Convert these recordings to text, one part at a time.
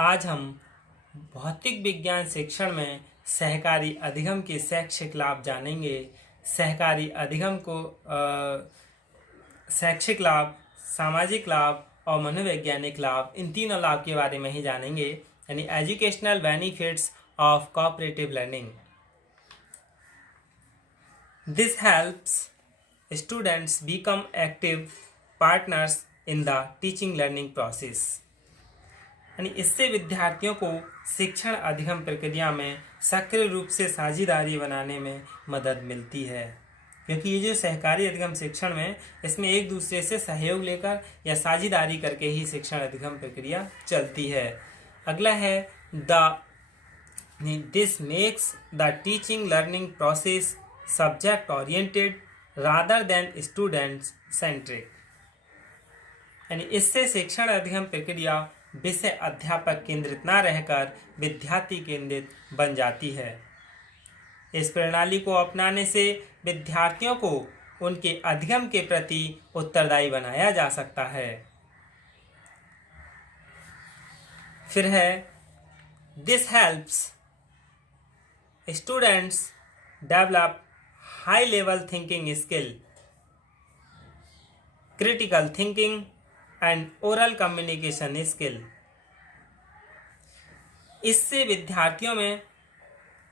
आज हम भौतिक विज्ञान शिक्षण में सहकारी अधिगम के शैक्षिक लाभ जानेंगे। सहकारी अधिगम को शैक्षिक लाभ, सामाजिक लाभ और मनोवैज्ञानिक लाभ, इन तीनों लाभ के बारे में ही जानेंगे, यानी educational benefits of cooperative learning. This helps students become active partners in the teaching learning process. यानी इससे विद्यार्थियों को शिक्षण अधिगम प्रक्रिया में सक्रिय रूप से साझेदारी बनाने में मदद मिलती है, क्योंकि ये जो सहकारी अधिगम शिक्षण में इसमें एक दूसरे से सहयोग लेकर या साझेदारी करके ही शिक्षण अधिगम प्रक्रिया चलती है। अगला है this makes the teaching learning process subject oriented rather than students centric. यानी इससे शिक्षण अधिगम प्रक्रिया विषय अध्यापक केंद्रित न रहकर विद्यार्थी केंद्रित बन जाती है। इस प्रणाली को अपनाने से विद्यार्थियों को उनके अधिगम के प्रति उत्तरदायी बनाया जा सकता है। फिर है this helps students develop high level thinking skill, critical thinking and oral communication skill. इससे विद्यार्थियों में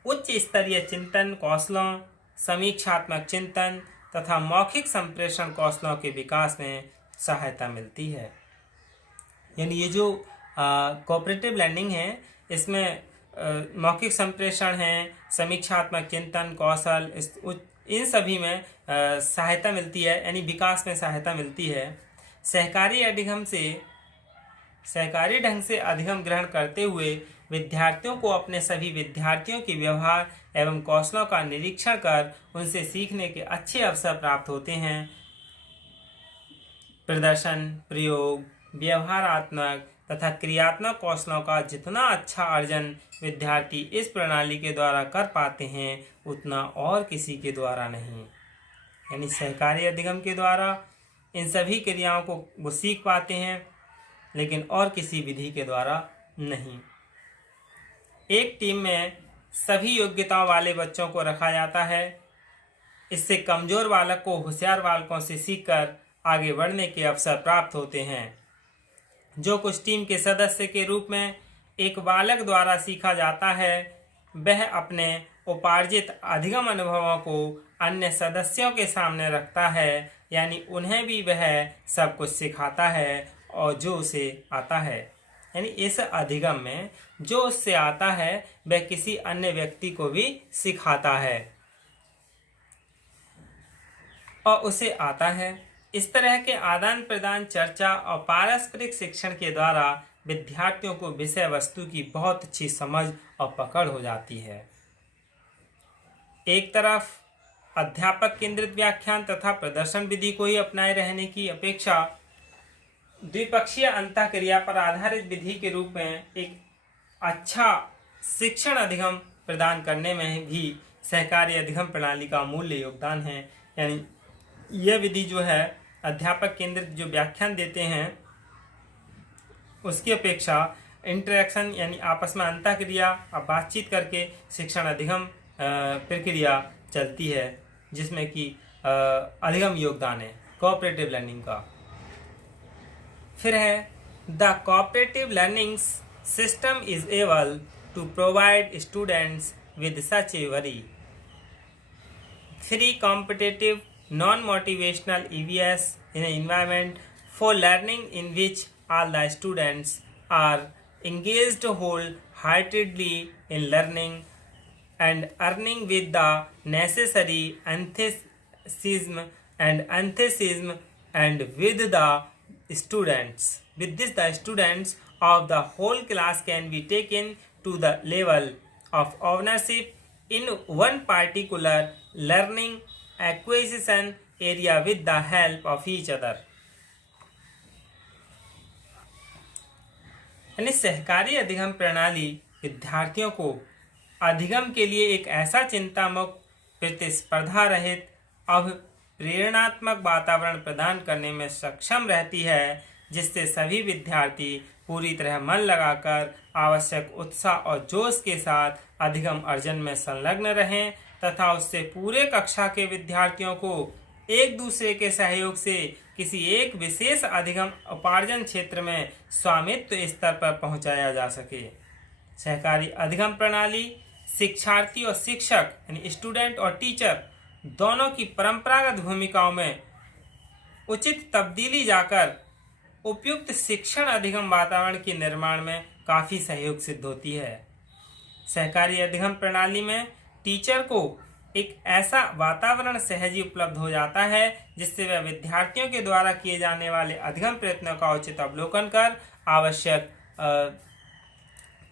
उच्च स्तरीय चिंतन कौशलों, समीक्षात्मक चिंतन तथा मौखिक संप्रेषण कौशलों के विकास में सहायता मिलती है। यानी ये जो कोऑपरेटिव लर्निंग है, इसमें मौखिक संप्रेषण है, समीक्षात्मक चिंतन कौशल, इन सभी में सहायता मिलती है, यानी विकास में सहायता मिलती है। सहकारी ढंग से अधिगम ग्रहण करते हुए विद्यार्थियों को अपने सभी विद्यार्थियों के व्यवहार एवं कौशलों का निरीक्षण कर उनसे सीखने के अच्छे अवसर प्राप्त होते हैं। प्रदर्शन, प्रयोग, व्यवहारात्मक तथा क्रियात्मक कौशलों का जितना अच्छा अर्जन विद्यार्थी इस प्रणाली के द्वारा कर पाते हैं, उतना और किसी के द्वारा नहीं। यानी सहकारी अधिगम के द्वारा इन सभी क्रियाओं को वो सीख पाते हैं, लेकिन और किसी विधि के द्वारा नहीं। एक टीम में सभी योग्यताओं वाले बच्चों को रखा जाता है। इससे कमजोर बालक को होशियार बालकों से सीखकर आगे बढ़ने के अवसर प्राप्त होते हैं। जो कुछ टीम के सदस्य के रूप में एक बालक द्वारा सीखा जाता है, वह अपने उपार्जित अधिगम अनुभवों को अन्य सदस्यों के सामने रखता है, यानी उन्हें भी वह सब कुछ सिखाता है और जो उसे आता है। यानी इस अधिगम में जो उससे आता है वह किसी अन्य व्यक्ति को भी सिखाता है और उसे आता है। इस तरह के आदान प्रदान, चर्चा और पारस्परिक शिक्षण के द्वारा विद्यार्थियों को विषय वस्तु की बहुत अच्छी समझ और पकड़ हो जाती है। एक तरफ अध्यापक केंद्रित व्याख्यान तथा प्रदर्शन विधि को ही अपनाए रहने की अपेक्षा द्विपक्षीय अंतःक्रिया पर आधारित विधि के रूप में एक अच्छा शिक्षण अधिगम प्रदान करने में भी सहकारी अधिगम प्रणाली का मूल्य योगदान है। यानी यह विधि जो है अध्यापक केंद्रित जो व्याख्यान देते हैं उसकी अपेक्षा इंटरेक्शन यानी आपस में अंतःक्रिया और बातचीत करके शिक्षण अधिगम प्रक्रिया चलती है, जिसमें कि अधिगम योगदान है कोऑपरेटिव लर्निंग का। फिर है the cooperative learning system is able to provide students with such a very free competitive non-motivational EVS in an environment for learning in which all the students are engaged wholeheartedly in learning and earning with the necessary enthusiasm and with this the students of the whole class can be taken to the level of ownership in one particular learning acquisition area with the help of each other। यानी सहकारी अधिगम प्रणाली विद्यार्थियों को अधिगम के लिए एक ऐसा चिंतामुक्त, प्रतिस्पर्धा रहित, अब प्रेरणात्मक वातावरण प्रदान करने में सक्षम रहती है, जिससे सभी विद्यार्थी पूरी तरह मन लगाकर आवश्यक उत्साह और जोश के साथ अधिगम अर्जन में संलग्न रहें तथा उससे पूरे कक्षा के विद्यार्थियों को एक दूसरे के सहयोग से किसी एक विशेष अधिगम उपार्जन क्षेत्र में स्वामित्व स्तर पर पहुंचाया जा सके। सहकारी अधिगम प्रणाली शिक्षार्थी और शिक्षक यानी स्टूडेंट और टीचर दोनों की परंपरागत भूमिकाओं में उचित तब्दीली जाकर उपयुक्त शिक्षण अधिगम वातावरण के निर्माण में काफ़ी सहयोग सिद्ध होती है। सहकारी अधिगम प्रणाली में टीचर को एक ऐसा वातावरण सहज उपलब्ध हो जाता है जिससे वह विद्यार्थियों के द्वारा किए जाने वाले अधिगम प्रयत्नों का उचित अवलोकन कर आवश्यक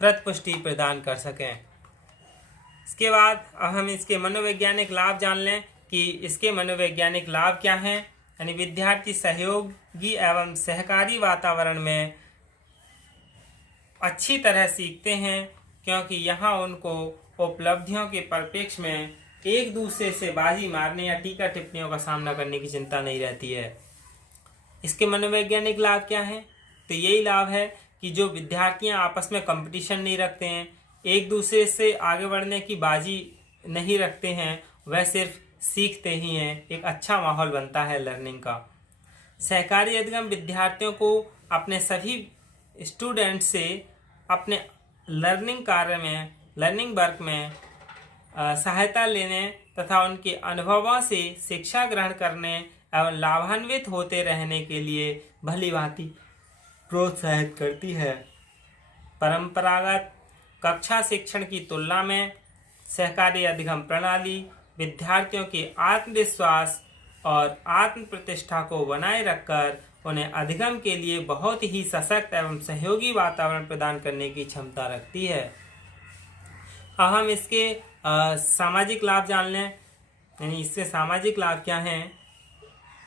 प्रतिपुष्टि प्रदान कर सकें। इसके बाद अब हम इसके मनोवैज्ञानिक लाभ जान लें कि इसके मनोवैज्ञानिक लाभ क्या हैं। यानी विद्यार्थी सहयोगी एवं सहकारी वातावरण में अच्छी तरह सीखते हैं क्योंकि यहाँ उनको उपलब्धियों के परिप्रेक्ष्य में एक दूसरे से बाजी मारने या टीका टिप्पणियों का सामना करने की चिंता नहीं रहती है। इसके मनोवैज्ञानिक लाभ क्या हैं? तो यही लाभ है कि जो विद्यार्थियां आपस में कंपटीशन नहीं रखते हैं, एक दूसरे से आगे बढ़ने की बाजी नहीं रखते हैं, वह सिर्फ सीखते ही हैं। एक अच्छा माहौल बनता है लर्निंग का। सहकारी अधिगम विद्यार्थियों को अपने सभी स्टूडेंट से अपने लर्निंग कार्य में, लर्निंग वर्क में सहायता लेने तथा उनके अनुभवों से शिक्षा ग्रहण करने एवं लाभान्वित होते रहने के लिए भली भांति प्रोत्साहित करती है। परंपरागत कक्षा शिक्षण की तुलना में सहकारी अधिगम प्रणाली विद्यार्थियों के आत्मविश्वास और आत्म प्रतिष्ठा को बनाए रखकर उन्हें अधिगम के लिए बहुत ही सशक्त एवं सहयोगी वातावरण प्रदान करने की क्षमता रखती है। अब हम इसके सामाजिक लाभ जान लें। यानी इससे सामाजिक लाभ क्या हैं?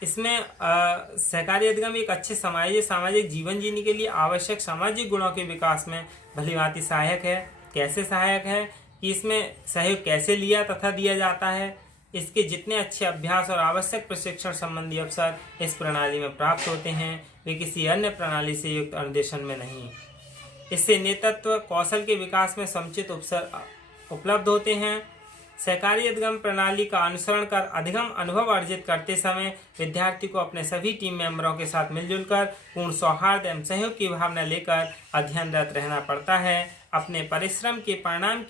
इसमें सहकारी अधिगम एक अच्छे सामाजिक जीवन जीने के लिए आवश्यक सामाजिक गुणों के विकास में भली भांति सहायक है। कैसे सहायक है कि इसमें सहयोग कैसे लिया तथा दिया जाता है, इसके जितने अच्छे अभ्यास और आवश्यक प्रशिक्षण संबंधी अवसर इस प्रणाली में प्राप्त होते हैं वे किसी अन्य प्रणाली से युक्त अनुदेशन में नहीं। इससे नेतृत्व कौशल के विकास में समुचित अवसर उपलब्ध होते हैं। सहकारी अधिगम प्रणाली का अनुसरण कर अधिगम अनुभव अर्जित करते समय विद्यार्थी को अपने सभी टीम मेंबरों के साथ मिलजुल कर पूर्ण सौहार्द एवं सहयोग की भावना लेकर अध्ययनरत रहना पड़ता है। अपने परिश्रम के परिणाम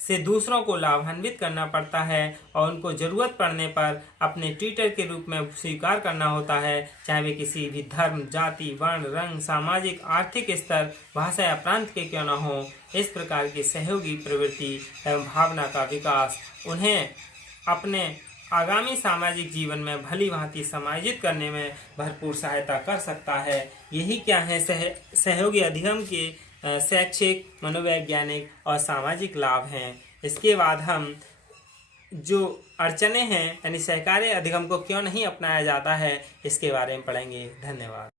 से दूसरों को लाभान्वित करना पड़ता है और उनको जरूरत पड़ने पर अपने ट्यूटर के रूप में स्वीकार करना होता है, चाहे वे किसी भी धर्म, जाति, वर्ण, रंग, सामाजिक, आर्थिक स्तर, भाषा या प्रांत के क्यों न हो। इस प्रकार की सहयोगी प्रवृत्ति एवं भावना का विकास उन्हें अपने आगामी सामाजिक जीवन में भली भांति समायोजित करने में भरपूर सहायता कर सकता है। यही क्या है सहयोगी अधिगम के शैक्षिक, मनोवैज्ञानिक और सामाजिक लाभ हैं। इसके बाद हम जो अड़चनें हैं यानी सहकारी अधिगम को क्यों नहीं अपनाया जाता है इसके बारे में पढ़ेंगे। धन्यवाद।